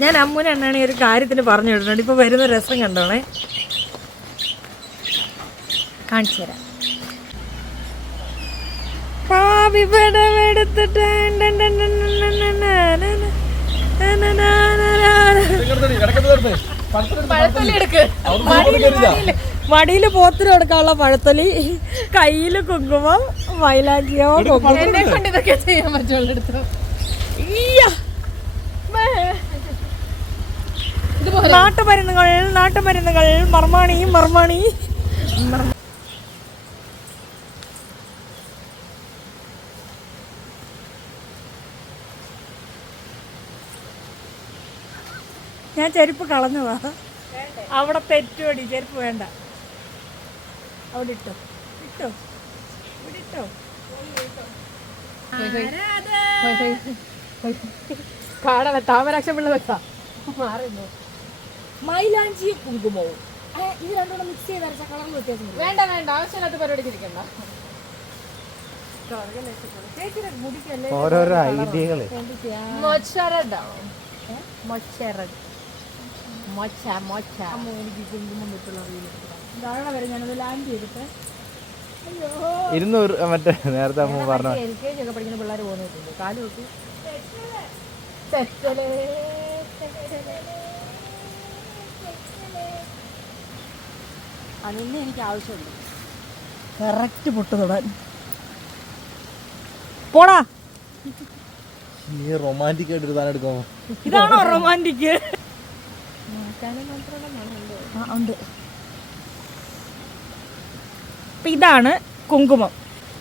ഞാൻ അമ്മുന എണ്ണാണ് ഈ ഒരു കാര്യത്തിന് പറഞ്ഞു വിടുന്നുണ്ട് ഇപ്പോൾ വരുന്ന രസം കണ്ടോളേ കാണിച്ചു തരാം മടിയിൽ പോത്തിന് കൊടുക്കാനുള്ള പഴത്തൊലി കയ്യിൽ കുങ്കുമം വയലാക്കിയോ കൊണ്ട് ഇതൊക്കെ ചെയ്യാൻ പറ്റുള്ളൂ നാട്ടുമരുന്നുകൾ നാട്ടുമരുന്നുകൾ മർമാണി മർമാണി. ഞാൻ ചെരുപ്പ് കളഞ്ഞതാ അവിടെ തെറ്റുപടി ചെരുപ്പ് വേണ്ട. അവിടെ ഇട്ടോ ഇട്ടോ ഇവിടെ ഇട്ടോ. കാട താമരാക്ഷ പിള്ള വെക്കാം മാറുന്നു മൈലാഞ്ചിയും കുങ്കുമവും. ഇത് രണ്ടുകൂടെ മിക്സ് ചെയ്ത് അരച്ച കളറിൽ വ്യത്യാസം. വേണ്ട വേണ്ട. ആവശ്യമില്ലാത്ത പരിപാടി മുടിക്കല്ലേ? ഓരോരോ ഐഡിയകൾ. മൊച്ചറഡാവും മൊച്ചറഡ് മൊച്ച മൊച്ച. അമ്മ എനിക്ക് കുങ്കുമം വിട്ടുള്ള അറിയില്ല ഇതാഴെ വരെ ഞാനത് ലാൻഡ് ചെയ്തിട്ട്? അയ്യോ. ഇരുന്നൂറ് മറ്റേ നേരത്തെ അമ്മ പറഞ്ഞ. എൽ കെ ജി ഒക്കെ പഠിക്കുന്ന പിള്ളേർ പോകുന്നുണ്ട് കാൽ നോക്കി തെറ്റലേ. അതൊന്നും എനിക്ക് ആവശ്യമുണ്ട്. കറക്റ്റ് പൊട്ട് തൊടാൻ. പോടാ. നീ റൊമാന്റിക് ആയിട്ട് ഒരു സാധനം എടുക്കുമോ? ഇതാണോ റൊമാന്റിക് ഉണ്ട്. അപ്പൊ ഇതാണ് കുങ്കുമം.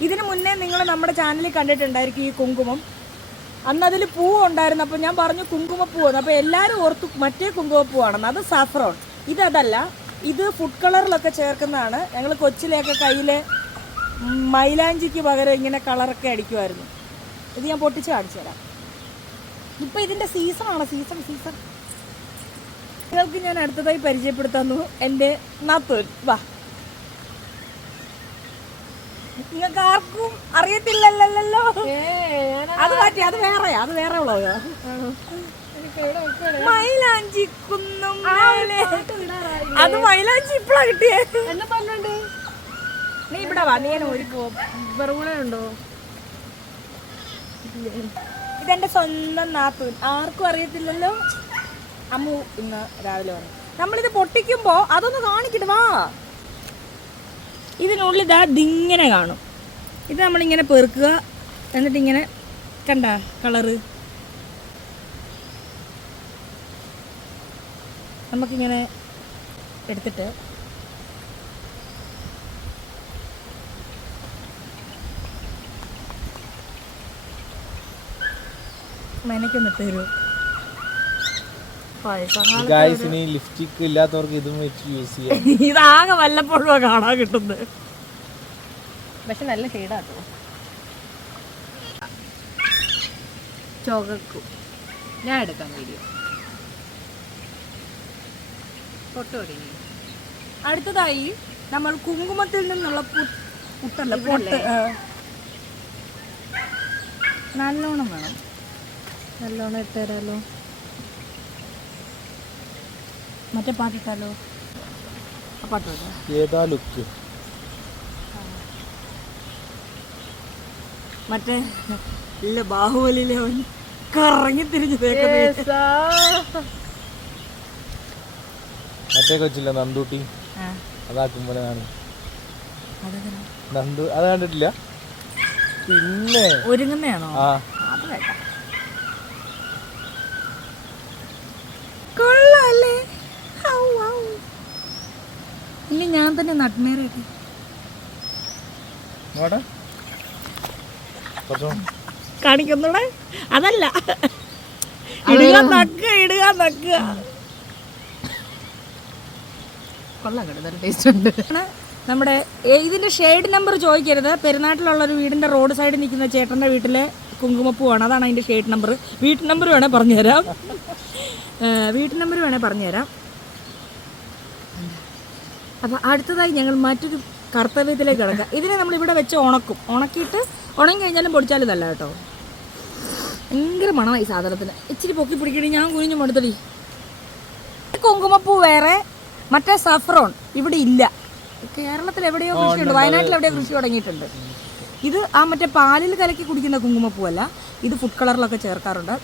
ഇതിനു മുന്നേ നിങ്ങൾ നമ്മുടെ ചാനലിൽ കണ്ടിട്ടുണ്ടായിരിക്കും ഈ കുങ്കുമം. അന്ന് അതിൽ പൂവ് ഉണ്ടായിരുന്നു. അപ്പോൾ ഞാൻ പറഞ്ഞു കുങ്കുമപ്പൂവെന്ന്. അപ്പോൾ എല്ലാരും ഓർത്തു മറ്റേ കുങ്കുമപ്പൂവാണെന്ന്. അത് സാഫ്രോൺ ഇതല്ല ഇത് ഫുഡ് കളറിലൊക്കെ ചേർക്കുന്നതാണ്. ഞങ്ങൾ കൊച്ചിലെയൊക്കെ കയ്യിൽ മൈലാഞ്ചിക്ക് പകരം ഇങ്ങനെ കളറൊക്കെ അടിക്കുമായിരുന്നു ഇത് ഞാൻ പൊട്ടിച്ച് കാണിച്ചു തരാം. ഇപ്പം ഇതിന്റെ സീസണാണ് സീസൺ സീസൺ നിങ്ങൾക്ക് ഞാൻ അടുത്തതായി പരിചയപ്പെടുത്തുന്നു എന്റെ നാത്തൂൻ. വാ. നിങ്ങൾക്ക് ആർക്കും അറിയത്തില്ലല്ലോ അത് മാറ്റി അത് വേറെയാ അത് വേറെ വ്ളോഗാ. മൈലാഞ്ചി കുന്നും അത് മൈലാഞ്ചി ഇപ്പഴാ കിട്ടിയേ. എന്നെ പറഞ്ഞോണ്ട്? നീ ഇവിടെ വാ നീ ഒരുക്കോ വെറുതെ ഉണ്ടോ? ഇതെന്റെ സ്വന്തം നാപ്പ് ആർക്കും അറിയത്തില്ലല്ലോ. അമ്മു ഇന്ന് രാവിലെ വന്നു. നമ്മളിത് പൊട്ടിക്കുമ്പോ അതൊന്ന് കാണിക്കട്ടെ വാ. ഇതിനുള്ളിൽ ഇതാ ദിങ്ങനെ കാണും. ഇത് നമ്മളിങ്ങനെ പെറുക്കുക. എന്നിട്ടിങ്ങനെ കണ്ട കളറ്? നമുക്കിങ്ങനെ എടുത്തിട്ട് മെനക്കൊന്നിട്ട് തരൂ ഗായ്സ് ഇനി ലിപ്സ്റ്റിക് ഇല്ലാത്തവർക്ക് ഇതും വെച്ച് യൂസ് ചെയ്യാം. ഇതാകെ വല്ലപ്പോഴും കാണാൻ കിട്ടുന്നത്. പക്ഷെ നല്ല ഷെയ്ഡാട്ടോ. ചുവക്കും ഞാൻ എടുക്കാം വീഡിയോ പൊട്ടോടി അടുത്തതായി നമ്മൾ കുങ്കുമത്തിൽ നിന്നുള്ള പുട്ടല്ല പൊട്ട് നല്ലോണം വേണം. നല്ലോണം ഇട്ടുതരാലോ മറ്റേ പാട്ടിട്ടാലോ ഏതാ ലുക്ക്? മറ്റേ ഇല്ല ബാഹുബലിയിലെ അവൻ കറങ്ങി തിരിഞ്ഞു മറ്റേ കൊച്ചില്ല നന്ദൂട്ടി. ആ, അതാക്കുമ്പോൾ ആണ്? നന്ദു അത് കണ്ടിട്ടില്ല? പിന്നെ. ഒരുങ്ങുന്നയാണോ? ആ. കൊള്ളാല്ലേ. ഇനി ഞാൻ തന്നെ നട്മേറൊക്കെ നോട്ടെ കുറച്ചും കാണിക്കുന്നൂടെ അതല്ല. ഇടുക നക്കുക ഇടുക നക്കുക ടേസ്റ്റ് ഉണ്ട്. ആണ് നമ്മുടെ ഇതിന്റെ ഷെയ്ഡ് നമ്പർ ചോദിക്കരുത്. പെരുന്നാട്ടിലുള്ള ഒരു വീടിന്റെ റോഡ് സൈഡിൽ നിൽക്കുന്ന ചേട്ടന്റെ വീട്ടിലെ കുങ്കുമപ്പൂവാണ്. അതാണ് അതിന്റെ ഷെയ്ഡ് നമ്പർ വീട്ട് നമ്പർ വേണേൽ പറഞ്ഞുതരാം. വീട്ടു നമ്പർ വേണേൽ പറഞ്ഞുതരാം. അപ്പോൾ അടുത്തതായി ഞങ്ങൾ മറ്റൊരു കർത്തവ്യത്തിലേക്ക് കിടക്കാം. ഇതിനെ നമ്മൾ ഇവിടെ വെച്ച് ഉണക്കും. ഉണക്കിയിട്ട് ഉണങ്ങി കഴിഞ്ഞാലും പൊടിച്ചാലും ഇതല്ല കേട്ടോ. ഭയങ്കര മണമായി സാധനത്തിന്. ഇച്ചിരി പൊക്കി പിടിക്കണി ഞാൻ കുഞ്ഞു മടുത്തടി. കുങ്കുമപ്പൂ വേറെ മറ്റേ സഫ്രോൺ ഇവിടെ ഇല്ല. കേരളത്തിൽ എവിടെയോ കൃഷിയുണ്ട്. വയനാട്ടിൽ എവിടെയോ കൃഷി തുടങ്ങിയിട്ടുണ്ട്. ഇത് ആ മറ്റേ പാലിൽ കലക്കി കുടിക്കുന്ന കുങ്കുമപ്പൂവല്ല. ഇത് ഫുഡ് കളറിലൊക്കെ ചേർക്കാറുണ്ട്.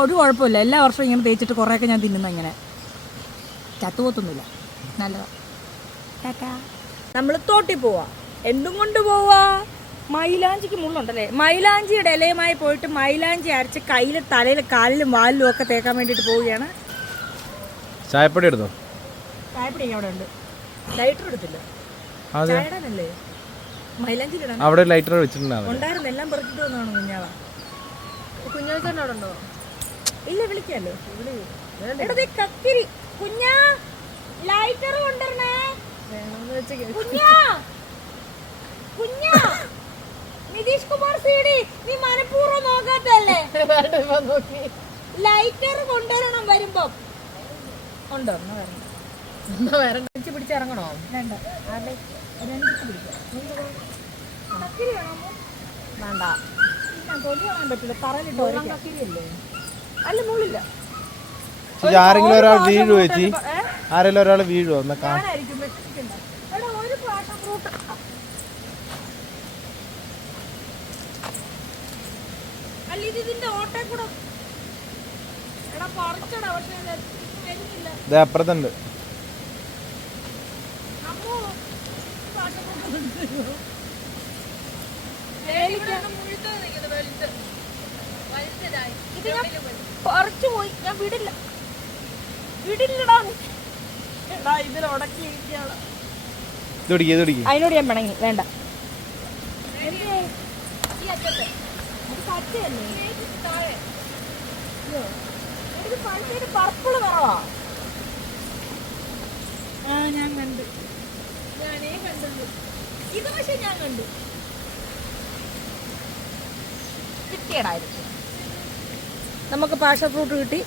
ഒരു കുഴപ്പമില്ല. എല്ലാ വർഷവും ഇങ്ങനെ തേച്ചിട്ട് കുറേയൊക്കെ ഞാൻ തിന്നുന്ന ഇങ്ങനെ. ചത്തുപോത്തൊന്നുമില്ല. നല്ലതാണ് നമ്മൾ തോട്ടി പോവാ. എന്തും കൊണ്ട് പോവാ. മൈലാഞ്ചിക്ക് മുള്ളുണ്ടല്ലേ? മൈലാഞ്ചിയുടെ ഇലയുമായി പോയിട്ട് മൈലാഞ്ചി അരച്ച് കയ്യിൽ തലയിൽ കാലിലും വാലിലും ഒക്കെ തേക്കാൻ വേണ്ടിയിട്ട് പോവുകയാണ്. ചായപ്പൊടി എടുത്തോ? ചായപ്പൊടി അവിടെ ഉണ്ട്. ലൈറ്റർ എടുത്തില്ല. ചായടാനല്ലേ? അവിടെ ലൈറ്റർ വെച്ചിട്ടുണ്ടാവും. ഉണ്ടായിരുന്നു. എല്ലാം പെറുക്കിട്ട് വന്നതാണ് കുഞ്ഞാവ. അവിടെ ഉണ്ടോ? ഇല്ല വിളിക്കാലോ. എടാ ദേ കക്കിരി. കുഞ്ഞാ ലൈറ്റർ കൊണ്ടുവരണേ. വേണമെന്ന് വെച്ച് കുഞ്ഞാ കുഞ്ഞാ. നിതീഷ് കുമാർ സി ഡി നീ മനഃപൂർവം നോക്കാത്തല്ലേ നോക്കി. ലൈറ്റർ കൊണ്ടുവരണം വരുമ്പോ. ഉണ്ടോ? എന്നാ. എന്നാ വേറെ പിടിച്ചിറങ്ങണോ വേണ്ട. വേണ്ട. ഇല്ല തൊലി കാണാൻ പറ്റില്ല. ഒരയ്ക്കാം. കക്കിരിയല്ലേ അല്ല? ചേച്ചി ആരെങ്കിലും ഒരാൾ ഒരു വീഴുവോ ചേച്ചി? ആരെങ്കിലും ഒരാൾ വീഴുവോ? എന്നാ ഞാനായിരിക്കും വെച്ചിരിക്കുന്നത് എടാ ഒരു പാഷൻ ഫ്രൂട്ട് അല്ല ഇത് ഇതിന്റെ ഓട്ടെ കൂടെ എടാ പറിച്ചടാ പക്ഷെ ഇത് വരുന്നില്ല ഇത് അപ്പുറത്തുണ്ട് അമ്മോ പാഷൻ ഫ്രൂട്ട് പറിച്ചു പോയി ഞാൻ വിടില്ല വിടില്ലടാ എടാ ഉടക്കി അതിനോട് ഞാൻ പിണങ്ങി വേണ്ട പർപ്പിൾ കുറവാ ഞാൻ കണ്ടു. ഞാനേ കണ്ടത്. ഇത് പക്ഷെ ഞാൻ കണ്ടു. കിട്ടിയടായിരുന്നു നമുക്ക് പാഷ ഫ്രൂട്ട് കിട്ടി.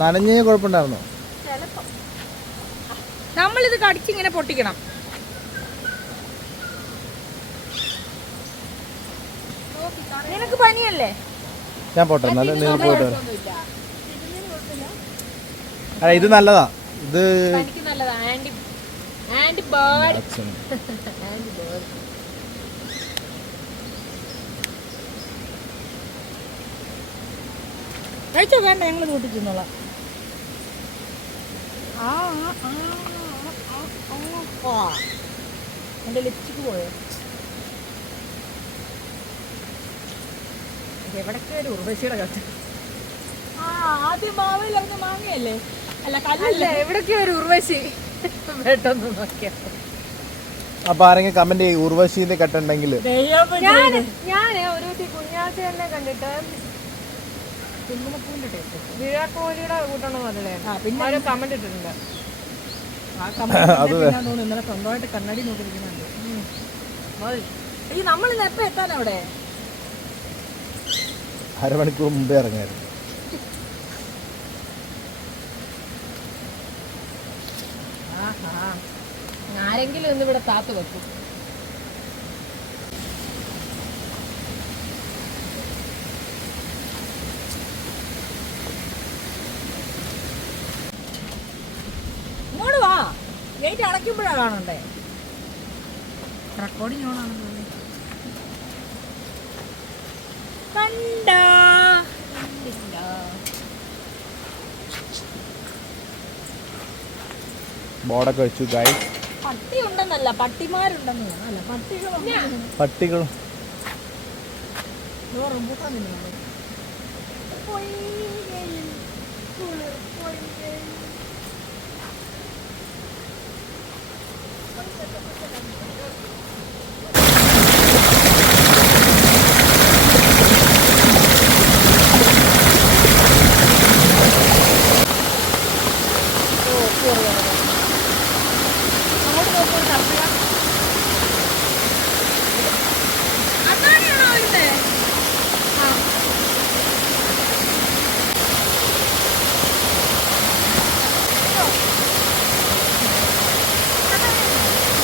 നനഞ്ഞ കുഴപ്പമുണ്ടായിരുന്നോ? നമ്മളിത് കടിച്ചിങ്ങനെ പൊട്ടിക്കണം. നിനക്ക് പനിയല്ലേ? ഞാൻ പോട്ടെ എന്നാലും നിങ്ങൾ പോയിട്ട് വരാം. അല്ല ഇത് നല്ലതാ. ഇത് നല്ലതാ. Aunty aunty bird. അച്ഛൻ. Anti bird. കഴിച്ചോ? വേണ്ട ഞങ്ങൾ ആ ആ, ആ, ആ, ആ, ആ. എന്റെ ലിപ്സ്റ്റിക്ക് പോയോ? എവിടൊക്കെ ഒരു ഉർവശിയുടെ കത്ത്? ആ ആദ്യം മാവേൽ മാങ്ങയല്ലേ? അല്ല എവിടൊക്കെയോ ഒരു ഉർവശി? പെട്ടെന്ന് നോക്കിയാ. അപ്പൊ ആരെങ്കിലും കമന്റ് ചെയ്യും ഉർവശീന്റെ കട്ടുണ്ടെങ്കിൽ. ഞാൻ ഞാൻ ഒരു കുഞ്ഞാച്ചേനെ കണ്ടിട്ട് കുങ്കുമപ്പൂവിന്റെ taste. വിരാട് കോഹ്ലിയുടെ കൂട്ടണം അതല്ലേ പിന്നെ അവർ കമന്റ് ഇട്ടിട്ടുണ്ട്. ആ കമന്റ് പിന്നെ തോന്നുന്നു ഇന്നലെ സ്വന്തമായിട്ട് കണ്ണാടി നോക്കിയിരിക്കുന്നുണ്ട്. ഈ നമ്മൾ ഇന്ന് എപ്പോ എത്താൻ അവിടെ? അരമണിക്കൂർ മുമ്പേ ഇറങ്ങിയായിരുന്നു ആരെങ്കിലും ഒന്ന് ഇവിടെ താത്ത് വെക്കും. ഇങ്ങോട്ട് വാ. ഗേറ്റ് അടയ്ക്കുമ്പോഴാ കാണണ്ടേ? റെക്കോർഡിംഗ് ഓണാണല്ലോ കണ്ട ബോർഡൊക്കെ വെച്ചു ഗൈസ് പട്ടി ഉണ്ടെന്നല്ല പട്ടിമാരുണ്ടെന്ന് അല്ല പട്ടികളുണ്ട് പട്ടികളും റംബൂട്ടാൻ തിന്നുന്നുണ്ട് പൊയ്കയിൽ കുളിർ പൊയ്കയിൽ. അങ്ങോട്ട് നോക്കൂ കർഷക അതാണോ വരുന്നത്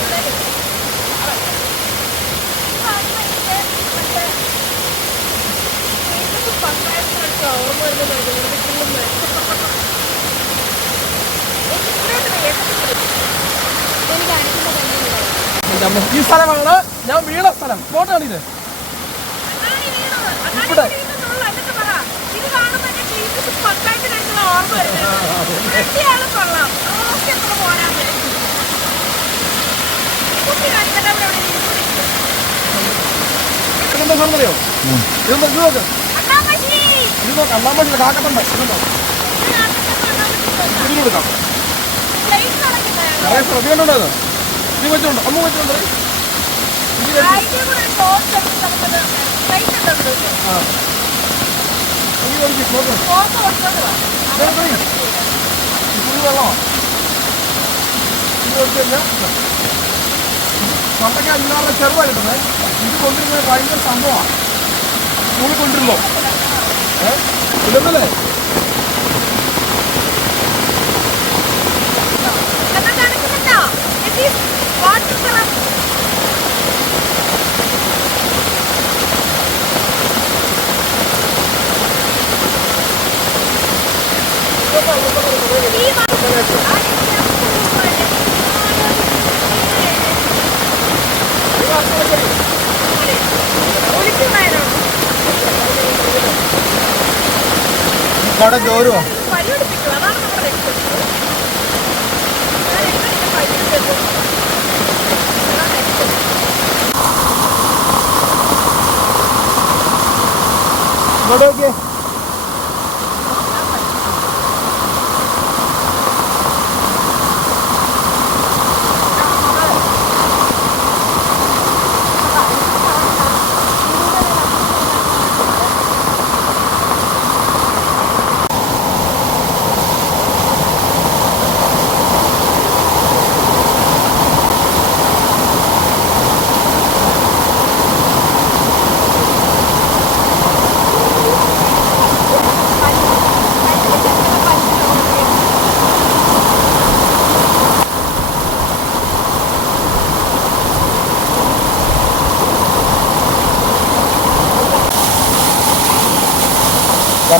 വീഡിയോ തുടങ്ങുന്നത് എനിക്ക് അടിക്കുമ്പോൾ തന്നെ ഉണ്ടാവും. ഈ സ്ഥലമാണ് ഞാൻ വീണ സ്ഥലം ഫോട്ടോ കാണിത് ഇവിടെ. ഇത് കാണുമ്പോ എന്റെ ജീവിതത്തിൽ പത്തായിട്ട് കഴിക്കുന്ന ഓർമ്മ വരുന്നത് രണ്ടിയാളും കൊള്ളാം ഓക്കെ എത്ര പോരാന്ന് കുട്ടി കാണിക്കട്ടെ അവിടെ എവിടെ ഇരിക്കുന്നു. ഇതെന്താ സാധനം അറിയോ ഇതെന്താ ഇത് നോക്ക്? അണ്ണാമച്ചി! ഇത് നോക്ക് അമ്മാമ്മ കാക്കത്തുണ്ട്. ഇതിന് കൊടുക്കാം. നിറയെ ശ്രദ്ധിക്കണ്ടോ ഇത് ഇത് വെച്ചോണ്ട് അമ്മ വെച്ചോണ്ട്? ആ. ഈ ഒഴിച്ച് നോക്ക്. വെള്ളമാണ് ഇത് ഒഴിച്ച് കഴിഞ്ഞാൽ പണ്ടൊക്കെ അഞ്ചാറ് ചെറുതാണ് കിട്ടുന്നത് ഇത് കൊണ്ടിരുന്നത് ഭയങ്കര സംഭവമാണ്. സ്കൂളിൽ കൊണ്ടിരുന്നോ ഏഹ് ഇടുന്നല്ലേ എന്താ അവിടെ വഴി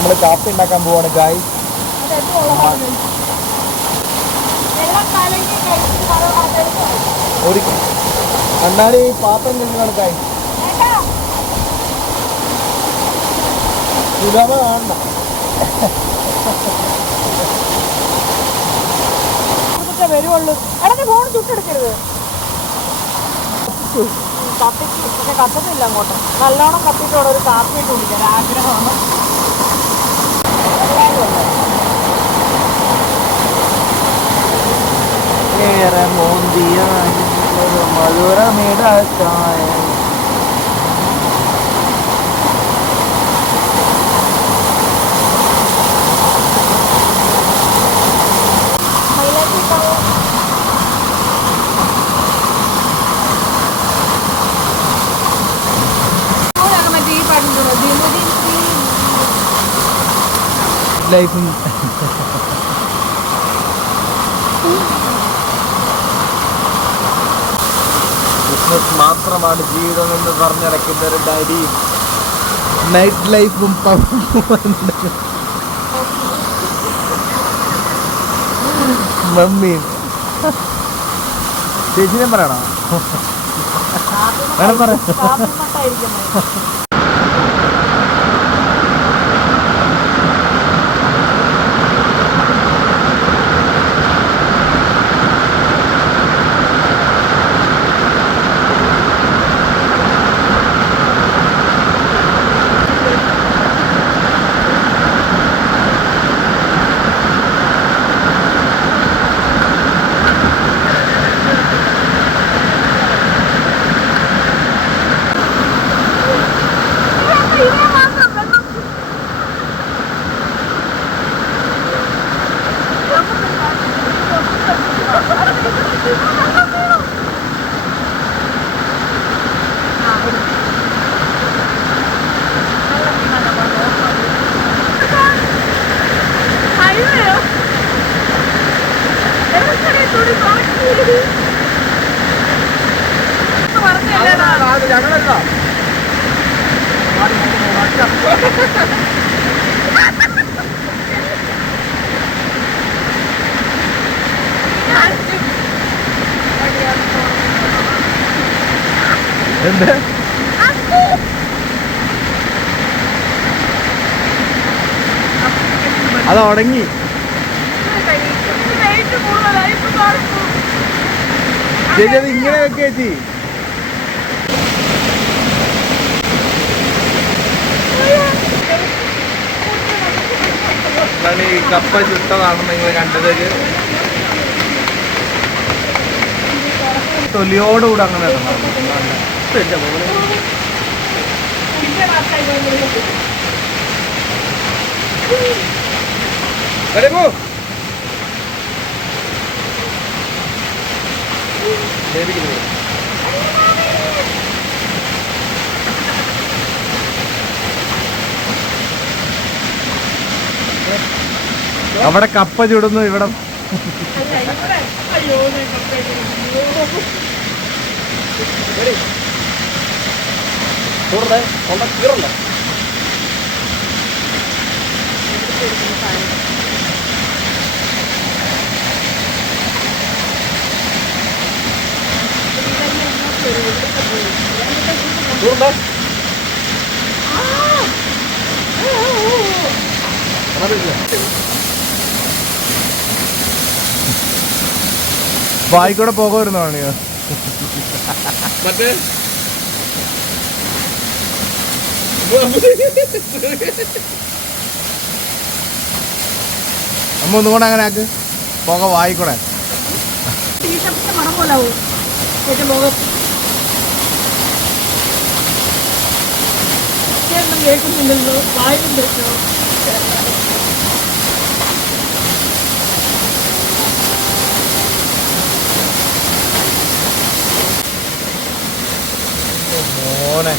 നമ്മൾ കാപ്പി ഉണ്ടാക്കാൻ പോവാണ് ഗായ് ഒരു കണ്ണാടി പാത്രം കഴുകാണ് ഗായ്. സുലഭ വരുവുള്ളൂ. നീ ഫോൺ പക്ഷെ കത്തുന്നില്ല അങ്ങോട്ട്. നല്ലോണം കത്തിട്ടോടെ ഒരു കാപ്പി ഇട്ട് കുടിക്കാൻ ആഗ്രഹമാണ്. ഏറെ മോന്തിയ മധുരമിടക്കായ മൈലാഞ്ചി ഇട്ടാവോ? അവരാണ് മറ്റേ ഈ പാട്ടുണ്ടല്ലോ ദിമുദി ലൈഫും. ബിസിനസ് മാത്രമാണ് ജീവിതം എന്ന് പറഞ്ഞിടയ്ക്കുന്ന ഒരു ഡാഡി. നൈറ്റ് ലൈഫും മമ്മിയും ചേച്ചിനെ പറയണോ? വേണം പറയാം എന്ത്? അത് മാറിപ്പോ. ചേച്ചി അത് ഇങ്ങനെ വെക്കേ ചേച്ചി. ഈ കപ്പ ചുട്ടതാണെന്ന് നിങ്ങൾ കണ്ടത് തൊലിയോടുകൂടെ അങ്ങനെ ഇടണം. എന്റെ മോനെ. പിന്നെ വാർത്തായി പോകുന്നത്. വരൂ. ദേവിക്ക് പോ. അവിടെ കപ്പ ചുടുന്നു ഇവിടെ അയ്യോ ചോറേ തൊണ്ട കീറല്ലേ ചോറുണ്ടോ വായിക്കൂടെ പോകാമായിരുന്നു മറ്റേ അമ്മ ഒന്നും കൂടെ അങ്ങനെ ആക്ക്. പുക വായിക്കൂടെ? കേൾക്കുന്നില്ലല്ലോ വായും വെച്ചോ മോനെ.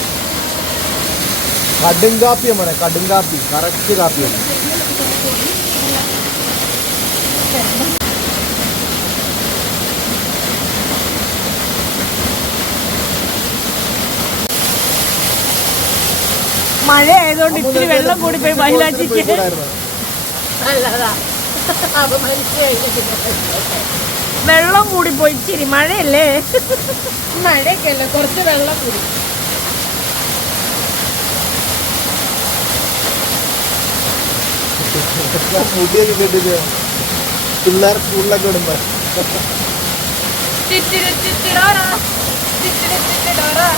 കടും കാപ്പി അമ്മ കടും കാപ്പി കറക്റ്റ് കാപ്പി മഴ ആയതുകൊണ്ട് ഇത്തിരി വെള്ളം കൂടി പോയി മഹിളാജിക്ക് വെള്ളം കൂടി പോയി ഇച്ചിരി മഴയല്ലേ? മഴയൊക്കെ അല്ലേ കുറച്ച് വെള്ളം കൂടി. മുടിയൊക്കെ കെട്ടിട്ട് പിള്ളേർ സ്കൂളിലൊക്കെ ഇടുമ്പോ ചിറ്റിരി ചിറ്റിടോറാ ചിറ്റിരി ചിറ്റിടോറാ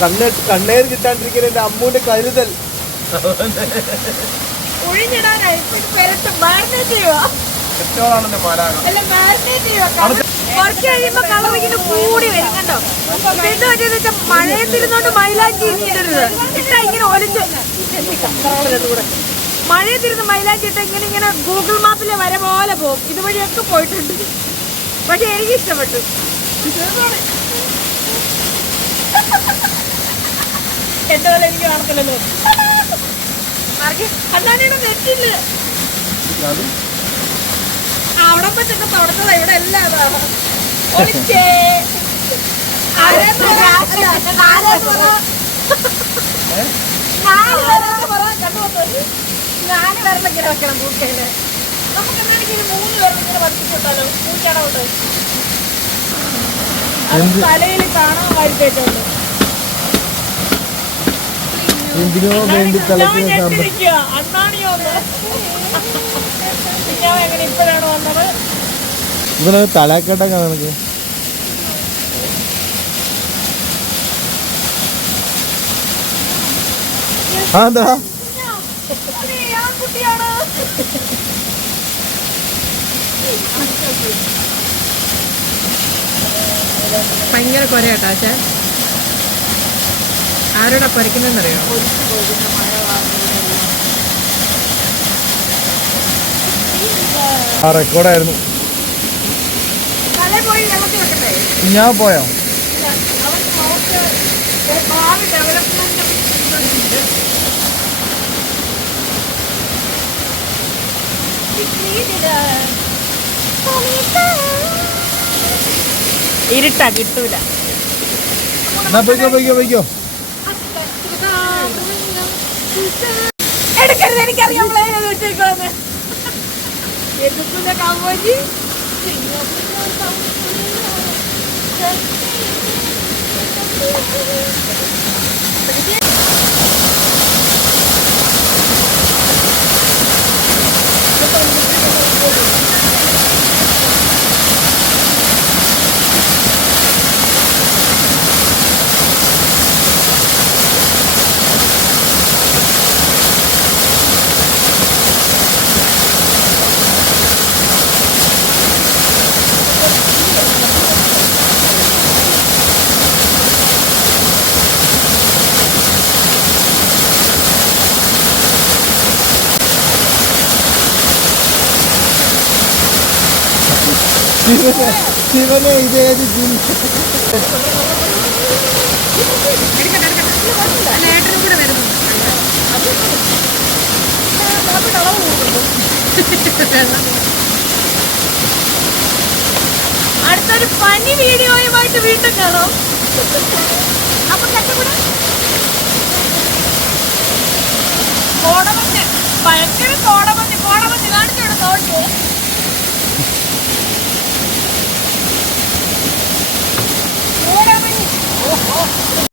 കണ്ണ് കണ്ണേർ കിട്ടാണ്ടിരിക്കുന്ന അമ്മൂന്റെ കരുതൽ. കുറച്ച് കഴിയുമ്പോ കളർ ഇങ്ങനെ കൂടി വരും കണ്ടോ? എന്താ പറ്റിയെന്ന് വെച്ചാൽ മഴയത്തിരുന്നോണ്ട് മൈലാഞ്ചി ഇനി ഇടരുത് ഇട്ടാ ഇങ്ങനെ ഒലിച്ച്. മഴയത്തിരുന്ന് മൈലാഞ്ചി ഇട്ട ഇങ്ങനെ ഇങ്ങനെ ഗൂഗിൾ മാപ്പിലെ വര പോലെ പോകും. ഇതുവഴിയൊക്കെ പോയിട്ടുണ്ട്. പക്ഷെ എനിക്ക് ഇഷ്ടപ്പെട്ടു എന്റെ വല്ല എനിക്ക് കാണത്തില്ലല്ലോ. അന്നാണിയുടെ നെറ്റില്ല? അവിടെ ചെന്ന് തുടച്ചതാ ഇവിടെ എല്ലാം അതാ. ഒളിച്ചേ? നാല് ഇങ്ങനെ വെക്കണം പൂച്ചയിൽ നമുക്ക് എന്നാണെങ്കിൽ മൂന്ന് പേരെന്ന് ഇങ്ങനെ വധിച്ചിട്ടാലോ പൂച്ചയുടെ കൊണ്ട്. അത് തലയിൽ കാണാൻ വാരിത്തേറ്റുണ്ട് എന്തിനോ വേണ്ടി തലത്തിന് സാമ്പാർ. ഞെട്ടിരിക്കുക ഞാൻ എങ്ങനെ ഇപ്പോഴാണ് വന്നത്? ഇതിന് തലക്കെട്ടൊക്കെ ആ എന്താ? ആൺകുട്ടിയാണ്. ഭയങ്കര കൊരയാട്ടാ ചേ ആരോടാ പറിക്കുന്നതെന്നറിയോ? ആ റെക്കോർഡായിരുന്നു. ഞാൻ പോയോ? ഇരുട്ടാ കിട്ടൂല. എന്നാ പോയിക്കോ പോയിക്കോ പോയിക്കോ. എടുക്കരുത് എനിക്കറിയാം പ്ലെയിൻ എന്ന് വെച്ചേക്കാന്ന് എടുക്കുന്ന ജീവനെ ജീവനെ അടുത്തൊരു പനി വീഡിയോയുമായിട്ട് വീണ്ടും കാണാം. അപ്പൊ കച്ചക്കൂടെ കോടമഞ്ഞ്. ഭയങ്കര കോടമഞ്ഞ് കോടമഞ്ഞ് കാണിച്ചു കൊടുക്കാം 好 好